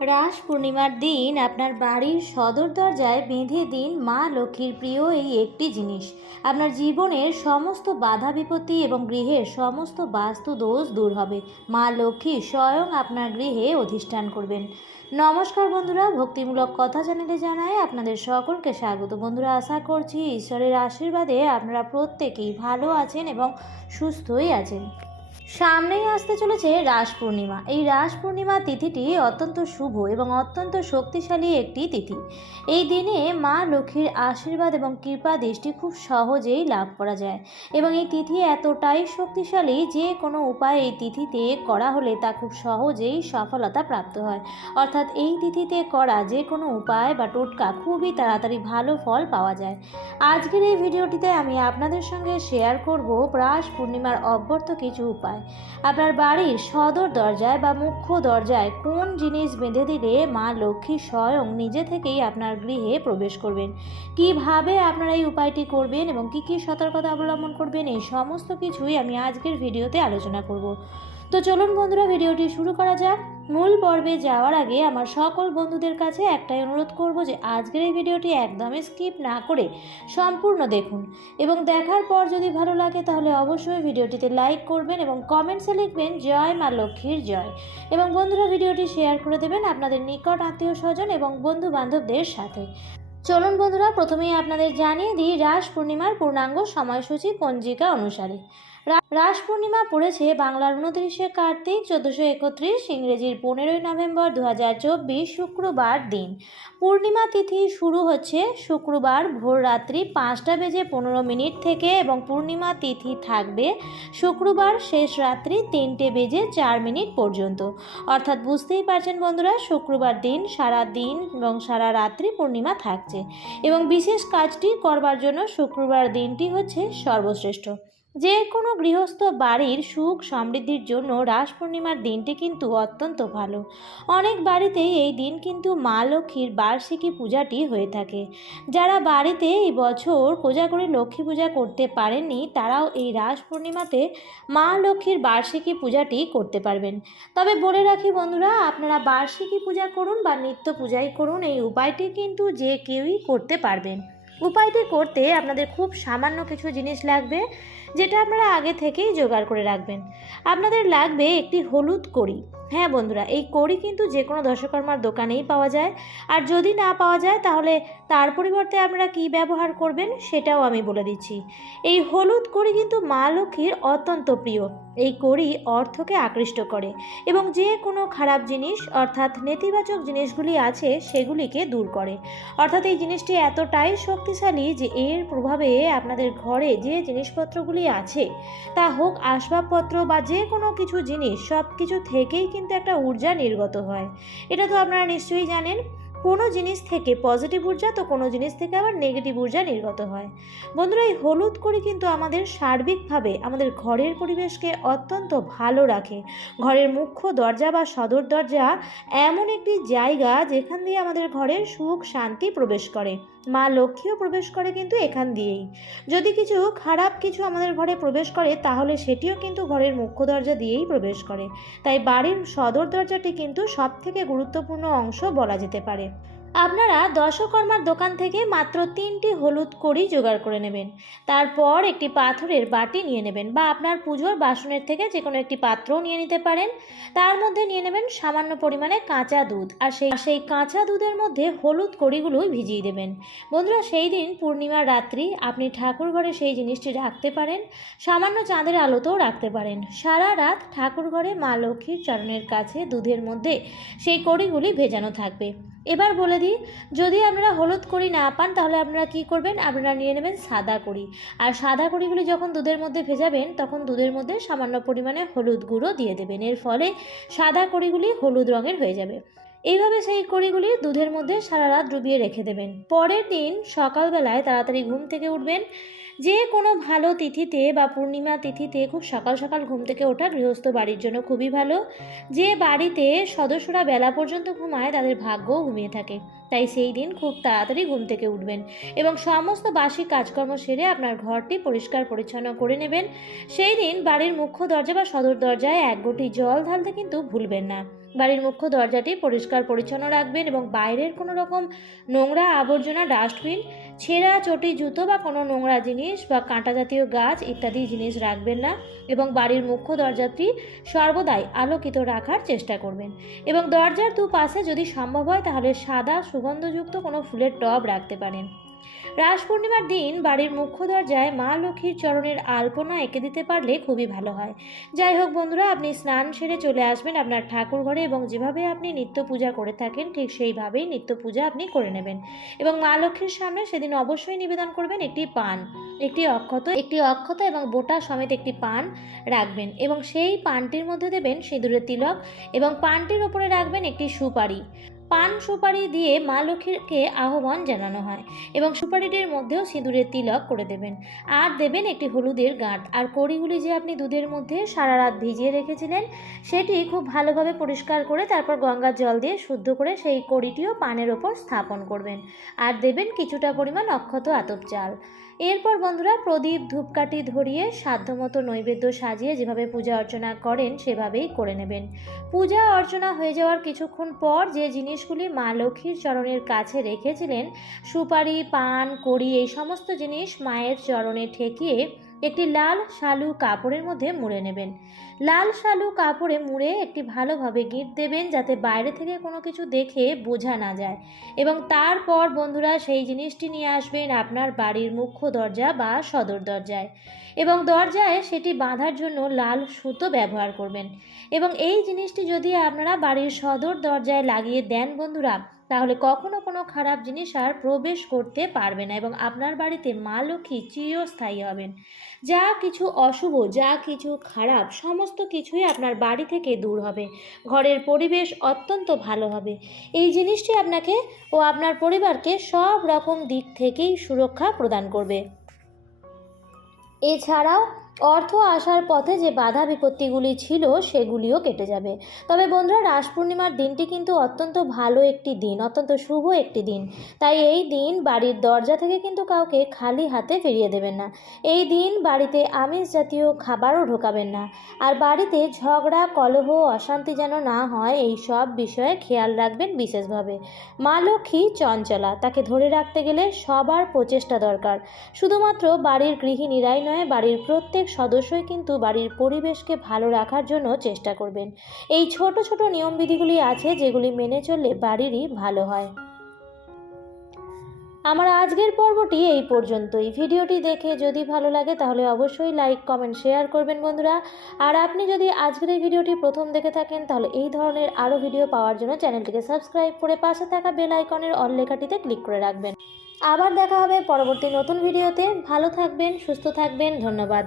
রাস পূর্ণিমার দিন আপনার বাড়ির সদর দরজায় বেঁধে দিন মা লক্ষ্মীর প্রিয় এই একটি জিনিস। আপনার জীবনের সমস্ত বাধা বিপত্তি এবং গৃহের সমস্ত বাস্তু দোষ দূর হবে। মা লক্ষ্মী স্বয়ং আপনার গৃহে অধিষ্ঠান করবেন। নমস্কার বন্ধুরা, ভক্তিমূলক কথা চ্যানেলে জানায় আপনাদের সকলকে স্বাগত। বন্ধুরা, আশা করছি ঈশ্বরের আশীর্বাদে আপনারা প্রত্যেকেই ভালো আছেন এবং সুস্থই আছেন। সামনেই আসতে চলেছে রাস পূর্ণিমা। এই রাস পূর্ণিমা তিথিটি অত্যন্ত শুভ এবং অত্যন্ত শক্তিশালী একটি তিথি। এই দিনে মা লক্ষ্মীর আশীর্বাদ এবং কৃপা দৃষ্টি খুব সহজেই লাভ করা যায় এবং এই তিথি এতটাই শক্তিশালী যে কোনো উপায় এই তিথিতে করা হলে তা খুব সহজেই সফলতা প্রাপ্ত হয়। অর্থাৎ এই তিথিতে করা যে কোনো উপায় বা টোটকা খুবই তাড়াতাড়ি ভালো ফল পাওয়া যায়। আজকের এই ভিডিওটিতে আমি আপনাদের সঙ্গে শেয়ার করব রাস পূর্ণিমার অব্যর্থ কিছু উপায়। আপনার বাড়ির সদর দরজায় বা মুখ্য দরজায় কোন জিনিস বেঁধে দিলে মা লক্ষ্মী স্বয়ং নিজে থেকেই আপনার গৃহে প্রবেশ করবেন? কীভাবে আপনারা এই উপায়টি করবেন এবং কি কি সতর্কতা অবলম্বন করবেন? এই সমস্ত কিছুই আমি আজকের ভিডিওতে আলোচনা করব। তো চলুন বন্ধুরা, ভিডিওটি শুরু করা যাক। মূল পর্বে যাওয়ার আগে আমার সকল বন্ধুদের কাছে একটাই অনুরোধ করব যে আজকের এই ভিডিওটি একদমই স্কিপ না করে সম্পূর্ণ দেখুন এবং দেখার পর যদি ভালো লাগে তাহলে অবশ্যই ভিডিওটিতে লাইক করবেন এবং কমেন্টসে লিখবেন, জয় মা লক্ষ্মীর জয়। এবং বন্ধুরা, ভিডিওটি শেয়ার করে দেবেন আপনাদের নিকট আত্মীয় স্বজন এবং বন্ধু বান্ধবদের সাথে। চলুন বন্ধুরা, প্রথমেই আপনাদের জানিয়ে দিই, রাস পূর্ণিমার পূর্ণাঙ্গ সময়সূচি পঞ্জিকা অনুসারে। রাস পূর্ণিমা পড়েছে বাংলার উনত্রিশে কার্তিক, চোদ্দোশো একত্রিশ ইংরেজির পনেরোই নভেম্বর দু হাজার চব্বিশ শুক্রবার দিন। পূর্ণিমা তিথি শুরু হচ্ছে শুক্রবার ভোর রাত্রি পাঁচটা বেজে পনেরো মিনিট থেকে এবং পূর্ণিমা তিথি থাকবে শুক্রবার শেষ রাত্রি তিনটে বেজে চার মিনিট পর্যন্ত। অর্থাৎ বুঝতেই পারছেন বন্ধুরা, শুক্রবার দিন সারা দিন এবং সারা রাত্রি পূর্ণিমা থাকছে। এবং বিশেষ কাজটি করবার জন্য শুক্রবার দিনটি হচ্ছে সর্বশ্রেষ্ঠ। যে কোনো গৃহস্থ বাড়ির সুখ সমৃদ্ধির জন্য রাস পূর্ণিমার দিনটি কিন্তু অত্যন্ত ভালো। অনেক বাড়িতেই এই দিন কিন্তু মা লক্ষ্মীর বার্ষিকী পূজাটি হয়ে থাকে। যারা বাড়িতে এই বছর পূজা করে লক্ষ্মী পূজা করতে পারেননি, তারাও এই রাস পূর্ণিমাতে মা লক্ষ্মীর বার্ষিকী পূজাটি করতে পারবেন। তবে বলে রাখি বন্ধুরা, আপনারা বার্ষিকী পূজা করুন বা নিত্য পূজাই করুন, এই উপায়টি কিন্তু যে কেউই করতে পারবেন। উপায়টি করতে আপনাদের খুব সামান্য কিছু জিনিস লাগবে। যেটা আপনারা আগে থেকেই জোগাড় করে রাখবেন। আপনাদের লাগবে একটি হলুদ কড়ি। হ্যাঁ বন্ধুরা, এই কড়ি কিন্তু যে কোনো দশকর্মার দোকানেই পাওয়া যায়। আর যদি না পাওয়া যায়, তাহলে তার পরিবর্তে আপনারা কী ব্যবহার করবেন সেটাও আমি বলে দিচ্ছি। এই হলুদ কড়ি কিন্তু মা লক্ষ্মীর অত্যন্ত প্রিয়। এই কড়ি অর্থকে আকৃষ্ট করে এবং যে কোনো খারাপ জিনিস, অর্থাৎ নেতিবাচক জিনিসগুলি আছে, সেগুলিকে দূর করে। অর্থাৎ এই জিনিসটি এতটাই শক্তিশালী যে এর প্রভাবে আপনাদের ঘরে যে জিনিসপত্রগুলি আছে। তা হোক, আসবাবপত্র বা যে কোনো কিছু জিনিস সব কিছু থেকেই কিন্তু একটা ঊর্জা নির্গত হয়। এটা তো আপনারা নিশ্চয়ই জানেন। কোনো জিনিস থেকে পজিটিভ ঊর্জা, তো কোনো জিনিস থেকে আবার নেগেটিভ ঊর্জা নির্গত হয়। বন্ধুরা, এই হলুদ করি কিন্তু আমাদের সার্বিকভাবে আমাদের ঘরের পরিবেশকে অত্যন্ত ভালো রাখে। ঘরের মুখ্য দরজা বা সদর দরজা এমন একটি জায়গা যেখান দিয়ে আমাদের ঘরের সুখ, শান্তি প্রবেশ করে। মা লক্ষ্মীও প্রবেশ করে কিন্তু এখান দিয়েই। যদি কিছু খারাপ কিছু আমাদের ঘরে প্রবেশ করে, তাহলে সেটিও কিন্তু ঘরের মুখ্য দরজা দিয়েই প্রবেশ করে। তাই বাড়ির সদর দরজাটি কিন্তু সবথেকে গুরুত্বপূর্ণ অংশ বলা যেতে পারে। আপনারা দশকর্মার দোকান থেকে মাত্র তিনটি হলুদ কড়ি জোগাড় করে নেবেন। তারপর একটি পাথরের বাটি নিয়ে নেবেন বা আপনার পুজোর বাসনের থেকে যে কোনো একটি পাত্রও নিয়ে নিতে পারেন। তার মধ্যে নিয়ে নেবেন সামান্য পরিমাণে কাঁচা দুধ আর সেই সেই কাঁচা দুধের মধ্যে হলুদ কড়িগুলো ভিজিয়ে দেবেন। বন্ধুরা, সেই দিন পূর্ণিমার রাত্রি আপনি ঠাকুর ঘরে সেই জিনিসটি রাখতে পারেন। সামান্য চাঁদের আলোতেও রাখতে পারেন। সারা রাত ঠাকুর ঘরে মা লক্ষ্মীর চরণের কাছে দুধের মধ্যে সেই কড়িগুলি ভেজানো থাকবে। এবার বলে দিই, যদি আপনারা হলুদ করি না পান, তাহলে আপনারা কি করবেন? আপনারা নিয়ে নেবেন সাদা কড়ি। আর সাদা কড়িগুলি যখন দুধের মধ্যে ভেজাবেন, তখন দুধের মধ্যে সামান্য পরিমাণে হলুদ গুঁড়ো দিয়ে দেবেন। এর ফলে সাদা কড়িগুলি হলুদ রঙের হয়ে যাবে। এইভাবে সেই কড়িগুলি দুধের মধ্যে সারা রাত ডুবিয়ে রেখে দেবেন। পরের দিন সকালবেলায় তাড়াতাড়ি ঘুম থেকে উঠবেন। যে কোনো ভালো তিথিতে বা পূর্ণিমা তিথিতে খুব সকাল সকাল ঘুম থেকে ওঠা গৃহস্থ বাড়ির জন্য খুবই ভালো। যে বাড়িতে সদস্যরা বেলা পর্যন্ত ঘুমায় তাদের ভাগ্যও ঘুমিয়ে থাকে। তাই সেই দিন খুব তাড়াতাড়ি ঘুম থেকে উঠবেন এবং সমস্ত বাসি কাজকর্ম সেরে আপনার ঘরটি পরিষ্কার পরিচ্ছন্ন করে নেবেন। সেই দিন বাড়ির মুখ্য দরজা বা সদর দরজায় এক ঘটি জল ঢালতে কিন্তু ভুলবেন না। বাড়ির মুখ্য দরজাটি পরিষ্কার পরিচ্ছন্ন রাখবেন এবং বাইরের কোনো রকম নোংরা আবর্জনা, ডাস্টবিন, ছেঁড়া, চটি, জুতো বা কোনো নোংরা জিনিস বা কাঁটা জাতীয় গাছ ইত্যাদি জিনিস রাখবেন না এবং বাড়ির মুখ্য দরজাটি সর্বদাই আলোকিত রাখার চেষ্টা করবেন। এবং দরজার দুপাশে যদি সম্ভব হয় তাহলে সাদা সুগন্ধযুক্ত কোনো ফুলের টব রাখতে পারেন। রাস পূর্ণিমার দিন বাড়ির মুখ্য দরজায় মা লক্ষ্মীর চরণের আলপনা এঁকে দিতে পারলে খুবই ভালো হয়। যাই হোক বন্ধুরা, আপনি স্নান সেরে চলে আসবেন আপনার ঠাকুর ঘরে এবং যেভাবে আপনি নিত্য পূজা করে থাকেন, ঠিক সেইভাবেই নিত্য পূজা আপনি করে নেবেন। এবং মা লক্ষ্মীর সামনে সেদিন অবশ্যই নিবেদন করবেন একটি পান, একটি অক্ষত একটি অক্ষত এবং বোটা সমেত একটি পান রাখবেন এবং সেই পানটির মধ্যে দেবেন সিঁদুরের তিলক এবং পানটির ওপরে রাখবেন একটি সুপারি। পান সুপারি দিয়ে মা লক্ষ্মীকে আহ্বান জানানো হয় এবং সুপারিটির মধ্যেও সিঁদুরের তিলক করে দেবেন। আর দেবেন একটি হলুদের গাঁট। আর কড়িগুলি যে আপনি দুধের মধ্যে সারা রাত ভিজিয়ে রেখেছিলেন, সেটি খুব ভালোভাবে পরিষ্কার করে তারপর গঙ্গার জল দিয়ে শুদ্ধ করে সেই কড়িটিও পানের ওপর স্থাপন করবেন। আর দেবেন কিছুটা পরিমাণ অক্ষত আতপ চাল। এরপর বন্ধুরা প্রদীপ ধূপকাঠি ধরিয়ে সাধ্যমতো নৈবেদ্য সাজিয়ে যেভাবে পূজা অর্চনা করেন সেভাবেই করে নেবেন। পূজা অর্চনা হয়ে যাওয়ার কিছুক্ষণ পর যে জিনিসগুলি মা লক্ষ্মীর চরণের কাছে রেখেছিলেন, সুপারি, পান, কড়ি, এই সমস্ত জিনিস মায়ের চরণে ঠেকিয়ে একটি লাল শালু কাপড়ের মধ্যে মুড়ে নেবেন। লাল শালু কাপড়ে মুড়ে একটি ভালোভাবে গিঁট দেবেন যাতে বাইরে থেকে কোনো কিছু দেখে বোঝা না যায়। এবং তারপর বন্ধুরা সেই জিনিসটি নিয়ে আসবেন আপনার বাড়ির মুখ্য দরজা বা সদর দরজায়। এবং দরজায় সেটি বাঁধার জন্য লাল সুতো ব্যবহার করবেন। এবং এই জিনিসটি যদি আপনারা বাড়ির সদর দরজায় লাগিয়ে দেন বন্ধুরা তাহলে কখনো কোনো খারাপ জিনিস আর প্রবেশ করতে পারবে না এবং আপনার বাড়িতে মা লক্ষ্মী চিরস্থায়ী হবেন। যা কিছু অশুভ, যা কিছু খারাপ, সমস্ত কিছুই আপনার বাড়ি থেকে দূর হবে। ঘরের পরিবেশ অত্যন্ত ভালো হবে। এই জিনিসটি আপনাকে ও আপনার পরিবারকে সব রকম দিক থেকেই সুরক্ষা প্রদান করবে। এছাড়াও অর্থ আসার পথে যে বাধা বিপত্তিগুলি ছিল, সেগুলিও কেটে যাবে। তবে বন্ধুরা, রাস পূর্ণিমার দিনটি কিন্তু অত্যন্ত ভালো একটি দিন, অত্যন্ত শুভ একটি দিন। তাই এই দিন বাড়ির দরজা থেকে কিন্তু কাউকে খালি হাতে ফিরিয়ে দেবেন না। এই দিন বাড়িতে আমিষ জাতীয় খাবারও ঢোকাবেন না। আর বাড়িতে ঝগড়া, কলহ, অশান্তি যেন না হয়, এই সব বিষয়ে খেয়াল রাখবেন বিশেষভাবে। মা লক্ষ্মী চঞ্চলা, তাকে ধরে রাখতে গেলে সবার প্রচেষ্টা দরকার। শুধুমাত্র বাড়ির গৃহিণীরাই নয়, বাড়ির প্রত্যেক সদস্যই কিন্তু বাড়ির পরিবেশকে ভালো রাখার জন্য চেষ্টা করবেন। এই ছোট ছোট নিয়মবিধিগুলি আছে যেগুলি মেনে চললে বাড়িরই ভালো হয়। আমার আজকের পর্বটি এই পর্যন্তই। ভিডিওটি দেখে যদি ভালো লাগে তাহলে অবশ্যই লাইক, কমেন্ট, শেয়ার করবেন বন্ধুরা। আর আপনি যদি আজকের এই ভিডিওটি প্রথম দেখে থাকেন তাহলে এই ধরনের আরও ভিডিও পাওয়ার জন্য চ্যানেলটিকে সাবস্ক্রাইব করে পাশে থাকা বেল আইকনের অল লেখাটিতে ক্লিক করে রাখবেন। আবার দেখা হবে পরবর্তী নতুন ভিডিওতে। ভালো থাকবেন, সুস্থ থাকবেন, ধন্যবাদ।